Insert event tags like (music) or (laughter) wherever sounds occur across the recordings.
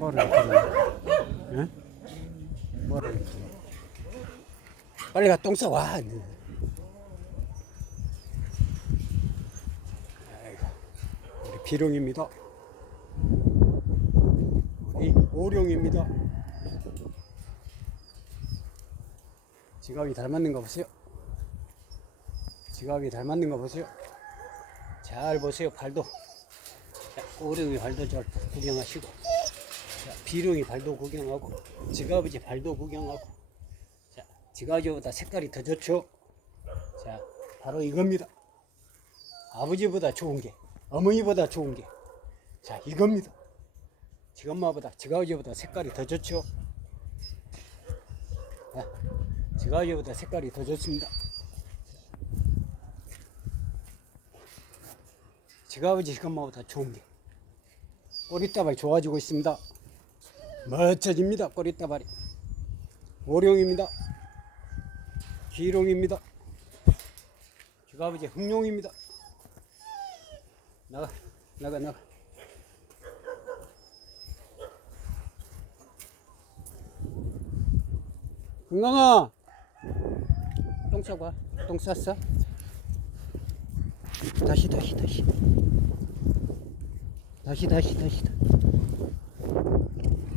뭐를? 응? 뭐를? 빨리 가 똥 싸와. 아이고, 우리 비룡입니다. 우리 오룡입니다. 지갑이 잘 맞는 거 보세요. 지갑이 잘 맞는 거 보세요. 잘 보세요. 발도. 자, 오룡이 발도 잘 구경하시고. 자, 비룡이 발도 구경하고. 지갑이 발도 구경하고. 자, 지갑이보다 색깔이 더 좋죠. 자, 바로 이겁니다. 아버지보다 좋은 게, 어머니보다 좋은 게. 자, 이겁니다. 지엄마보다, 지갑이보다 색깔이 더 좋죠. 자, 지갑이보다 색깔이 더 좋습니다. 지갑이 지엄마보다 좋은 게. 꼬리다발이 좋아지고 있습니다. 멋져집니다. 꼬리다발이. 오룡입니다. 기룡입니다. 지갑이 흑룡입니다. 나가, 나가, 나가. 건강아, 똥 싸고 와. 똥 쌌어? 다시, 다시, 다시. 다시, 다시, 다시.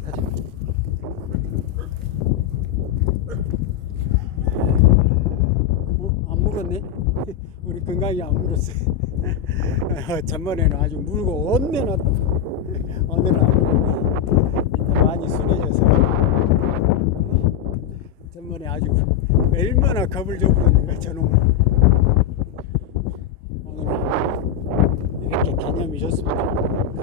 가자. 어, 안 물었네? 건강이 안 물었어. (laughs) 어, 전번에는 아주 물고 온내놨다. 오늘은. 이제 많이 순해져서. 전번에 아주 얼마나 겁을 줘버렸는가, 저놈을. 오늘은 이렇게 개념이 좋습니다.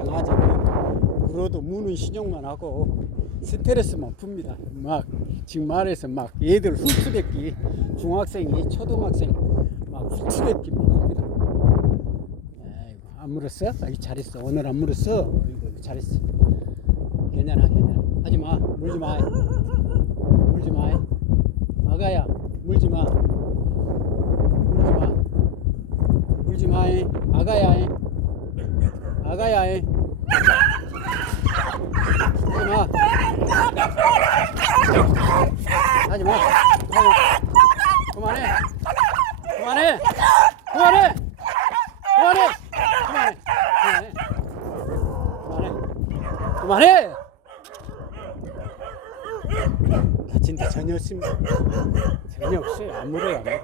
강아지는 물어도 무는 신용만 하고 스트레스만 풉니다. 막 지금 말해서 막 얘들 훑어댔기 중학생이 초등학생 막 훑어댔기만 합니다. 안 물었어? 아이 잘했어. 오늘 안 물었어. 잘했어. 괜찮아, 괜찮아. 하지 마. 물지 마. 물지 마. 아가야, 물지 마. 물지 마. 물지 마. 아가야. 아가야. 하지 마. 하지 마. 그만해. 그만해. 그만해. 그만해. 그만해. 그만해. 그만해. 그만해. 다친 데 전혀 없습니다. 전혀 없어요. 안 물어요. 안 물어.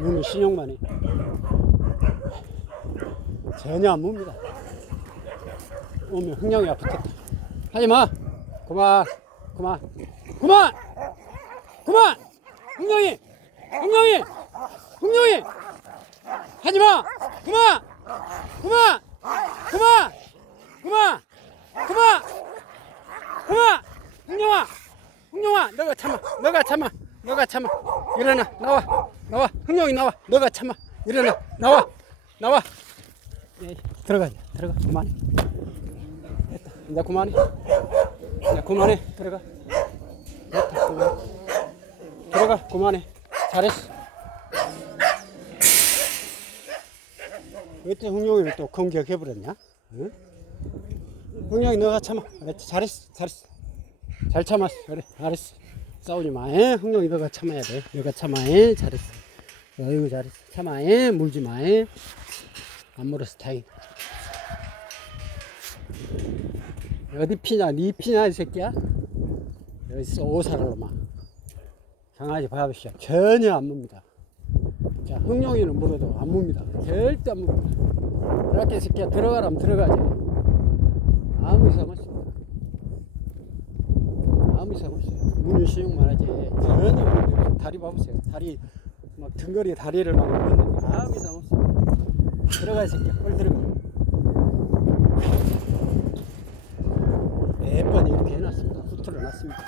무는 신용만 해. 전혀 안 묻니다. 오면 흥령이야 붙었다. 하지 마. 그만. 그만. 그만. 그만. 흥령이. 흥령이. 흥령이. 하지 마. 그만. 그만. 그만. 그만. 그만. 그만. 흥령아. 흥령아. 너가 참아. 너가 참아. 너가 참아. 일어나. 나와. 나와. 흥령이 나와. 너가 참아. 일어나. 나와. 나와. 예, 들어가. 들어가. 그만해. 됐다. 이제 그만해. 이제 그만해. 들어가. 됐다. 그만. 들어가. 그만해. 잘했어. 왜또 흥룡이를 또 공격해버렸냐? 응? 흥룡이 너가 참아. 그랬지. 잘했어. 잘했어. 잘 참았어. 그래. 잘했어. 싸우지 마. 에? 흥룡이 너가 참아야 돼. 너가 참아. 에? 잘했어. 어이구 잘했어. 참아. 에? 물지 마. 에? 안 물었어. 다행이다. 어디 피냐? 니 피냐 이 새끼야? 여기서 오사를로만 강아지 봐보시오. 전혀 안 묻니다. 자, 흥룡이는 물어도 안 묻니다. 절대 안 묻니다. 그렇게 새끼야 들어가라면 들어가지. 아무 이상 없습니다. 아무 이상 없어요. 문유 시용만 하지. 전혀 문제 없어요. 다리 봐보세요. 다리 막 등거리에 다리를 막 넣는데 아무 이상 없습니다. 들어가 이 새끼야. 빨리 들어가. 매번 이렇게 해놨습니다. 후투를 놨습니다.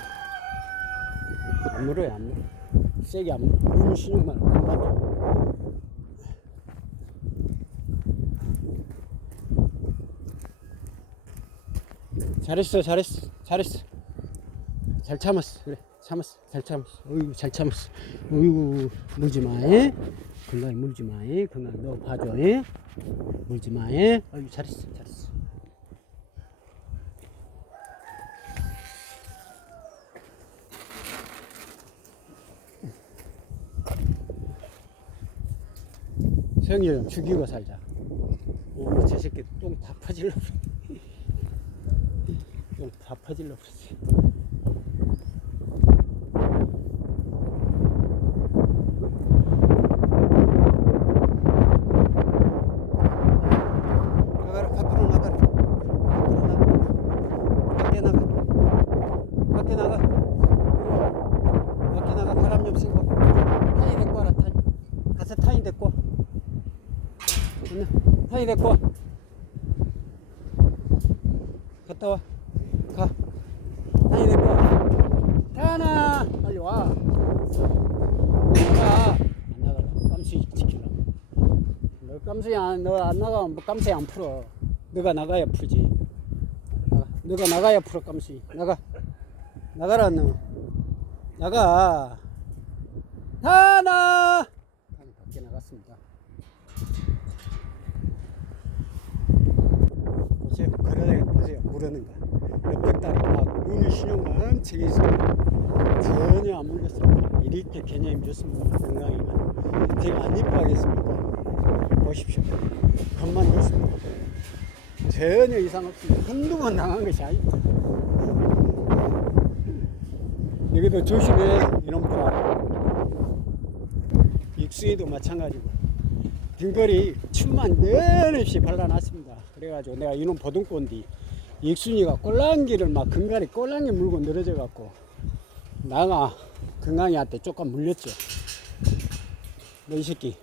안 물어요, 안 물어. 세게 안 물어. 물 신용만 둬. 잘했어, 잘했어, 잘했어. 잘 참았어, 그래. 참았어, 잘 참았어. 어이구, 잘 참았어. 어이구, 물지 마, 에? 건강히 물지 마, 에? 건강 너 봐줘, 에? 물지 마, 에? 어이구, 잘했어. 성이 좀 죽이고 살자. 어, 저 새끼 똥 다 퍼질러. (laughs) 똥다 퍼질러 타이. 가서 타이 데리고 데리고 와. 갔다 와. 가. 데리고 와. 타나 빨리 와. 나가. 안 나가라. 깜수 지키려고. 너 깜수이 안, 너안 나가면 뭐 깜수이 안 풀어. 너가 나가야 풀지. 나가. 너가 나가야 풀어 깜수이. 나가. 나가라 너. 나가. 하나 밖에 나갔습니다. 보세요. 그러네 보세요. 모르는 거. 옆백다리 막 눈이 신용가 엄청 있습니다. 전혀 안 물렸습니다. 이렇게 개념이 좋습니다. 건강이가. 제가 안 이뻐하겠습니까? 보십시오. 겉만 좋습니다. 전혀 이상 없습니다. 한두 번 당한 것이 아닙니다. 여기도 조심해, 이놈들아. 익수에도 마찬가지고. 등거리 춤만 늘 없이 발라놨습니다. 그래가지고 내가 이놈 보듬건디 익순이가 꼴랑기를 막 근갈이 꼴랑이 물고 늘어져 갖고 나가 건강이한테 조금 물렸죠. 너 이 새끼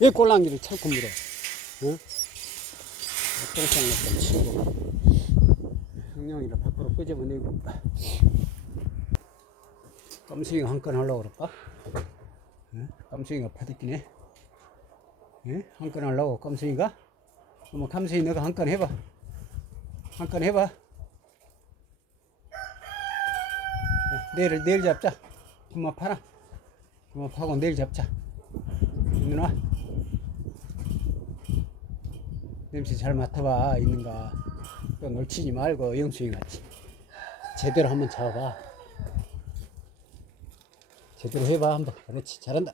왜 꼴랑기를 참고 물어? 응? 똥쌍 것좀 치고 형령이를 밖으로 끄집어내고 깜승이가 한 건 하려고 그럴까? 응? 깜승이가 파듣기네 예? 한건 하려고 깜승이가? 그럼 깜승이 너가 한 건 해봐. 한 건 해봐. 네, 내일 내일 잡자. 그만 팔아. 그만 파고 내일 잡자. 누나 냄새 잘 맡아봐 있는가. 또 놀치지 말고 영수이 같이 제대로 한번 잡아봐. 제대로 해봐 한번. 그렇지 잘한다.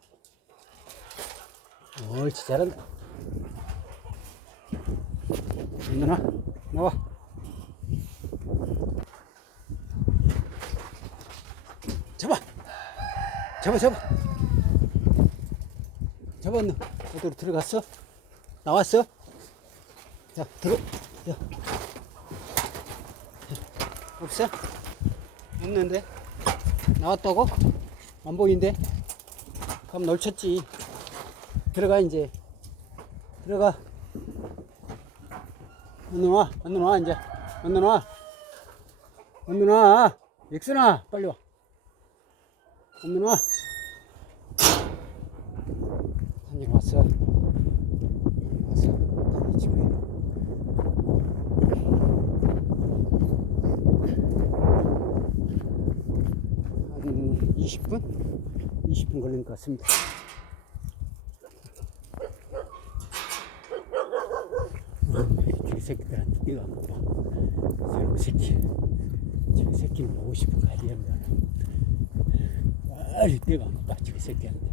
옳지 잘한다 누나 나와 잡아 잡아 잡아 너 어디로 들어갔어? 나왔어? 자 들어 야. 없어? 없는데 나왔다고? 안 보이는데? 그럼 놀쳤지 들어가 이제 들어가 얼른 와 얼른 와 이제. 얼른 와. 얼른 와. 익순아 빨리 와. 얼른 와. 한일 왔어. 왔어. 한일 집에 한 20분? 20분 걸린 것 같습니다 저 뛰어 한번 봐. 새로 새끼. 저 새끼를 보고 싶어 가지합니다. 빨리 뛰어 한번 봐. 저 새끼한테.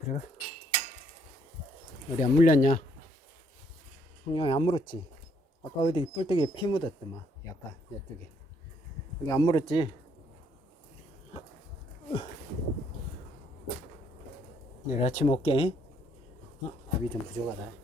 들어가. 어디 안 물렸냐? 형이 안 물었지? 아까 어디 뿔떼기에 피 묻었더만. 약간, 이쪽에. 여기 안 물었지? 내일 아침 올게. 어, 밥이 좀 부족하다.